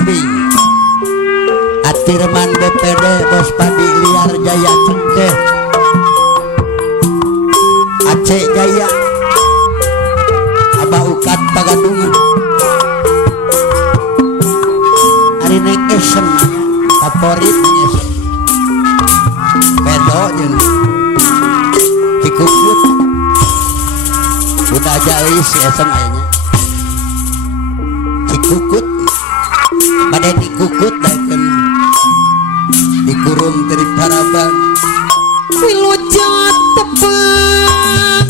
Samping Atirman BPD Bos Padi Liar Jaya Cengkeh Aceh Jaya Abah Ukat Pagadungan Ari neng esem favorit esem pedo jeung Cikukut udah jauh esem ayahnya Cikukut pada dikukut daken dikurung dari paraban wilujat tepang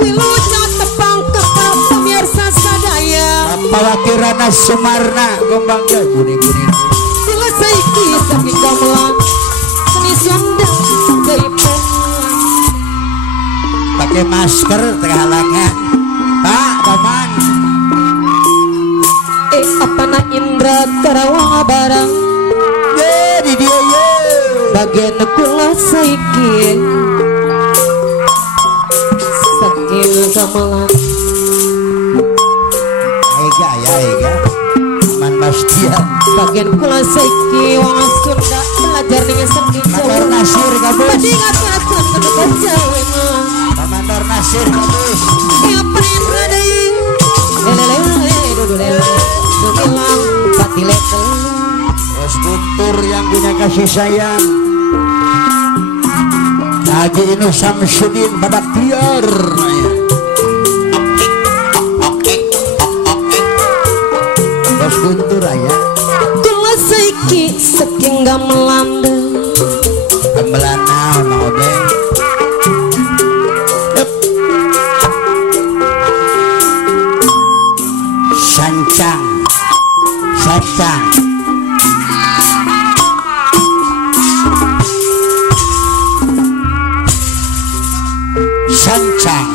wilujat tepang kakak pemirsa sadaya Pawakirana Sumarna gombang ge guni-guni selesai kita gamelan seni sondang gaipan pakai masker tengah halangan Pak Paman apana Indra Tarawang barang di dia ye bagian kula saiki saking gamelan Ega Man Bastian bagian kula saiki wong Sunda belajar dengan seni Mandor Nasir kabus tadi ngatakan kedekat Jawa mah Mandor Nasir kabus ya pernah deui lelele dudulele dumilang pati lekel Bos Guntur yang punya kasih sayang Haji Inu Samsudin Badak Tiar Bos Guntur ayah kula saiki saking gamelan gamelan naon obeng sancang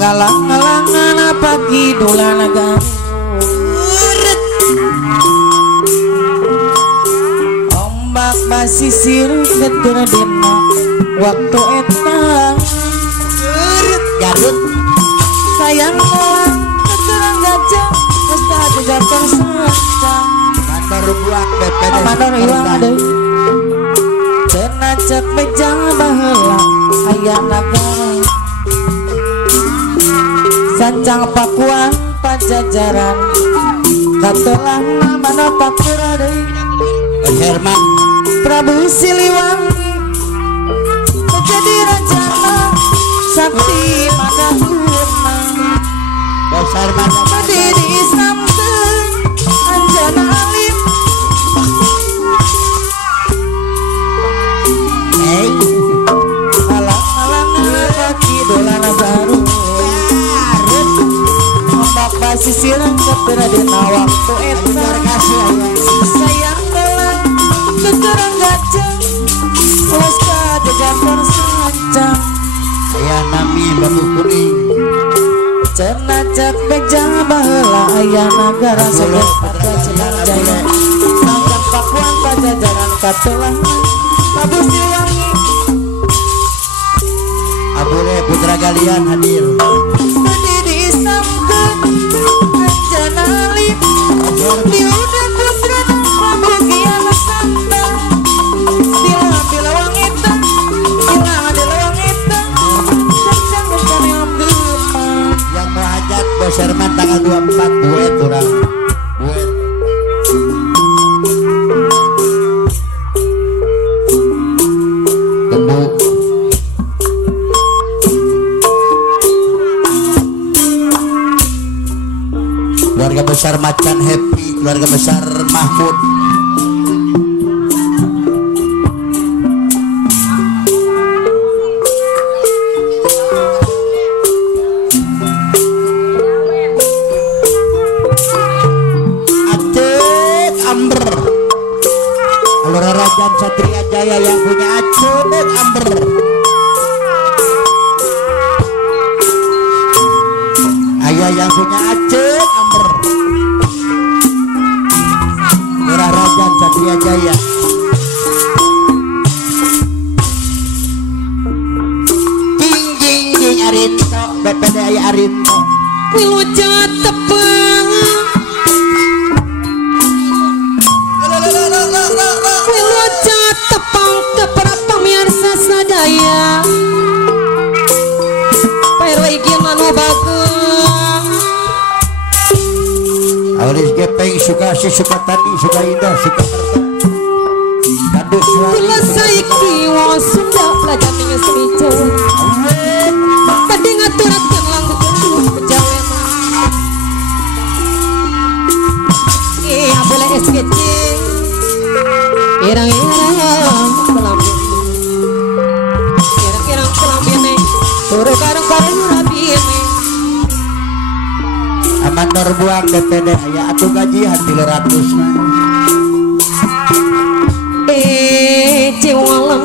ngalang-ngalangan pagi dolanaga ombak basisir keteradina waktu eta Garut sayang ngolang keterang gajah mesti ada jatuh sancang Mandor buak BPD Mandor ilang ada cenacak mejang baheula aya nagara sancang Pakuan Pajajaran katelah mana Pakura deui Herman Prabu Siliwangi menjadi rajana sakti madahurna Bos Herman padi disamkeun anjana alim alang-alangan pagi dolana baru sisiran keberadaan waktu eta sayang gelang keterang gajah ulas kajajar sancang ayah nami bambu kuning cenacak beja baheula aya nagara sages pada Cenang Jaya sancang Pakuan Pajajaran katelah Prabu Siliwangi Abure Putra Galian hadir tadi disamkeun anjana alim diudah putra Prabu Kiana Santang bila wangitan hilang ada wangitan sancang kami ambil yang mau hajat Bos Herman tanggal 24 duet orang duet tembuk keluarga besar Macan Happy keluarga besar Mahmud Aceh Amber Alura Rajan Satria Jaya yang punya Aceh Amber ayah yang punya Aceh Amber Murah Rajan Satria Jaya Jing Arinto BPD Arinto Wilujeng tepang Wilujeng tepang kepada pemirsa sadaya Perwe gimana bagus Aulis gepeng suka si suka tani suka indah suka kadus Kula saiki wong Sunda pelajar ning semijo Tadi ngaturaken langkung pejawen boleh SKC irang-irang kelambi irang-irang kelambine turu kareng-kareng rabine Amandor buang DPD aya atuh gaji hati 200 ciwalang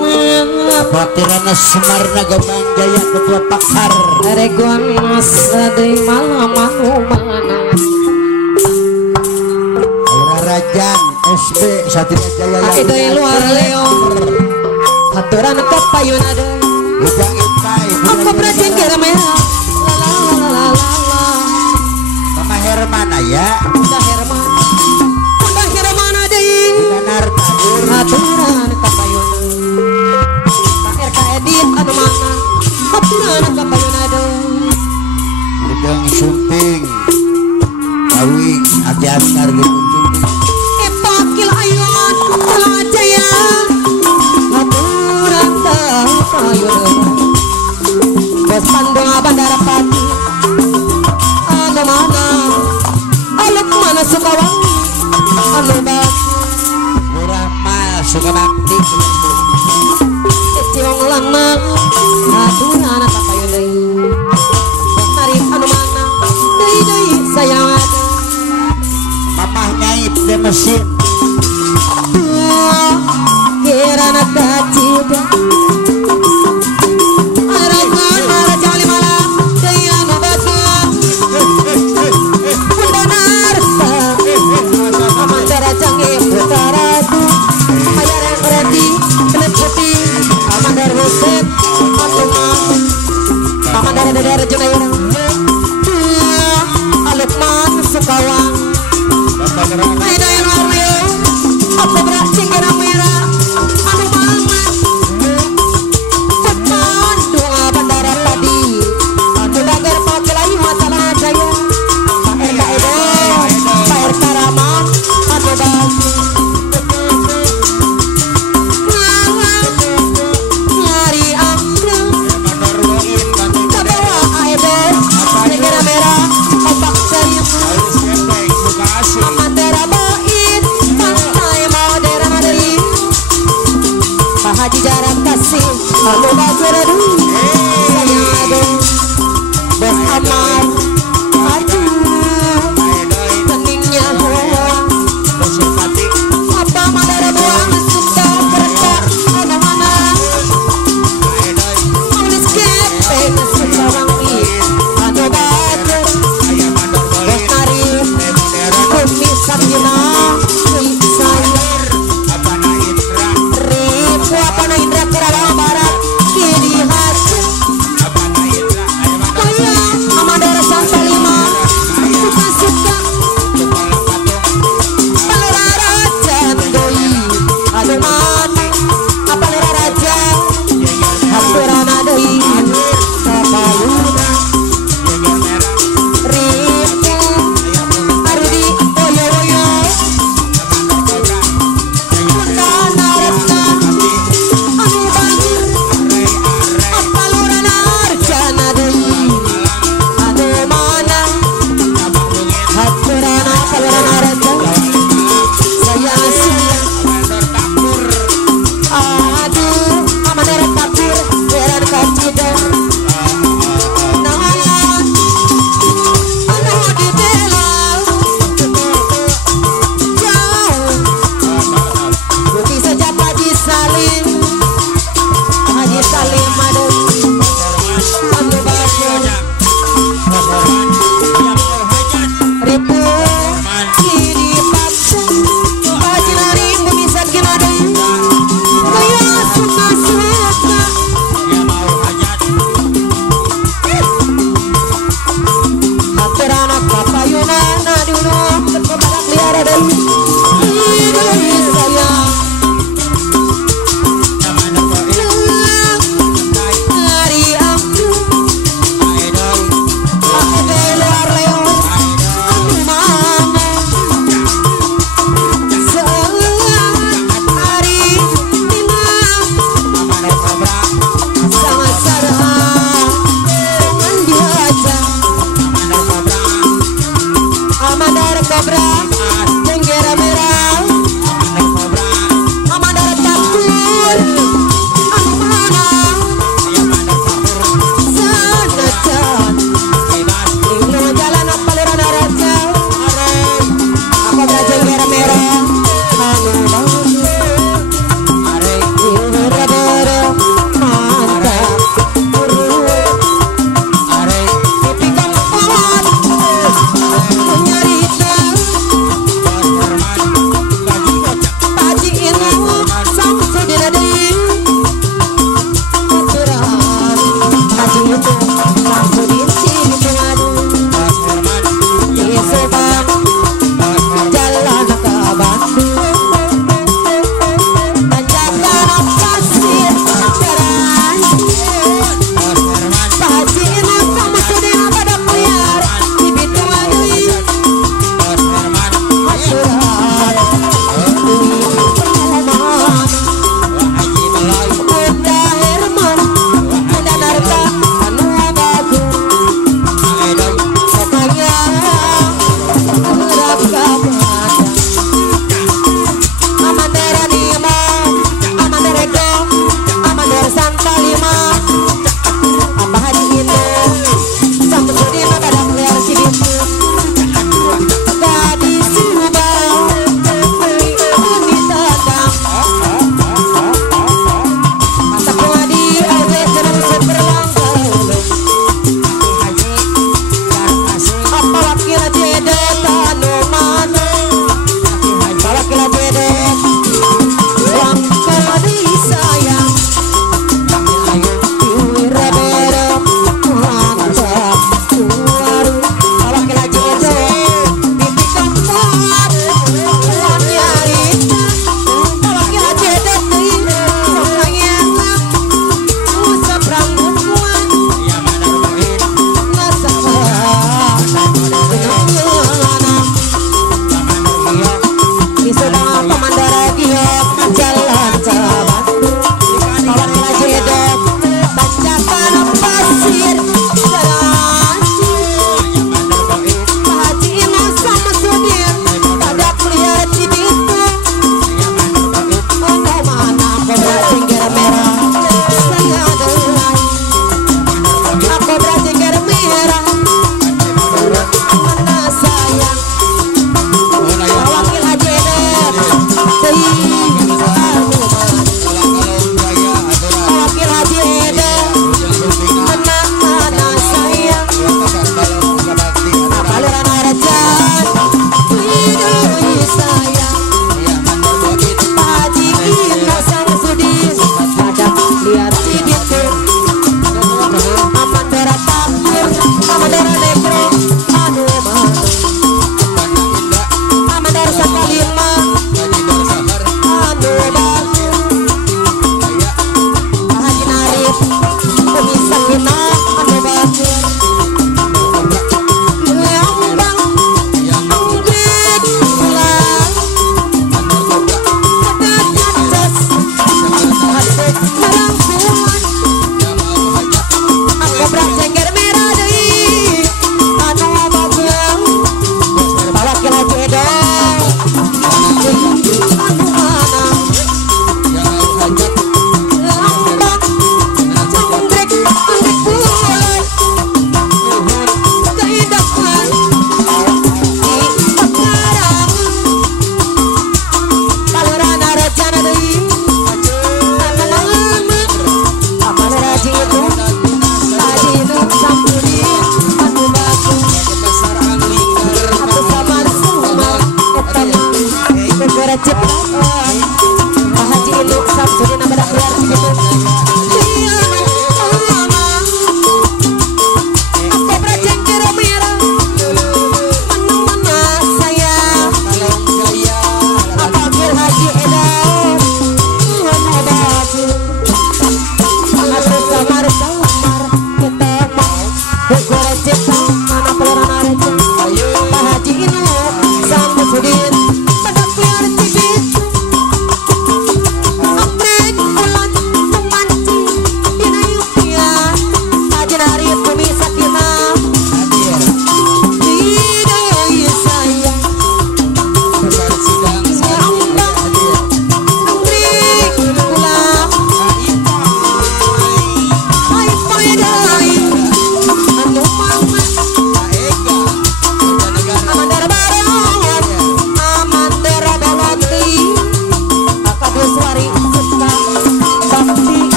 Waktirana Semarna Gembang Jaya Ketua Pakar regon masa deui malaman mana Aura Rajan SB Satria Jaya itu yang luar leong aturan kapayuna deui Ujang Ipai aku berjengger merah la Mama Hermana ya udah Herman deui Benar Kadir aturan kapayuna Pak RK Edit anu mana aturan kapayuna deui Ujang Sumping Awing Aki Askar gitu pakil ayun telah jaya aturan kapayuna bos Bandung Bandara Pati anu mana aluk mana Sukawangi anu bagus Murah Mal Suka Bakti ciong lanang aturan kapayuna bos Narif anu mana deui sayang Mamah Nyaib di mesin kira nak cida aragon araja limala daya nu bagus mundanar amandara canggih putaratu ayar yang berarti kulit putih amandar rusek amandara dadar junayurang alukman Sukawang Aida yang lalu aku beracing kena merah anu mangan cepat doa bandara padi anu dagar pakilai masalah jaya Pak RK Edo Pak RK Rahman anu bagus ngari angka kabawa Edo negara merah opak saya Amandara Bait pantai modern adeli Pak Haji Jaran Kasih anu bager deui sayang aduh bos Amar aduh keningnya hoang apa Mandara buang suka perka anu mana aulis gepeng Sukawangi anu bager bos Arif kumisan dina sayang Ribu apa na Indra Kerawang Barat kini hati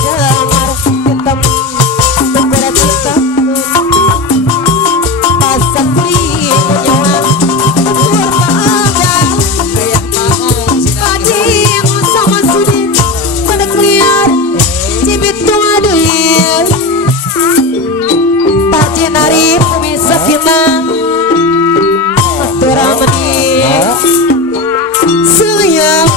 Jangar hitam berat hitam pasang primunya berbahagia kayak mau padi sama sudin pada liar cibit tua duit padi nari bisa kena Turamani sayang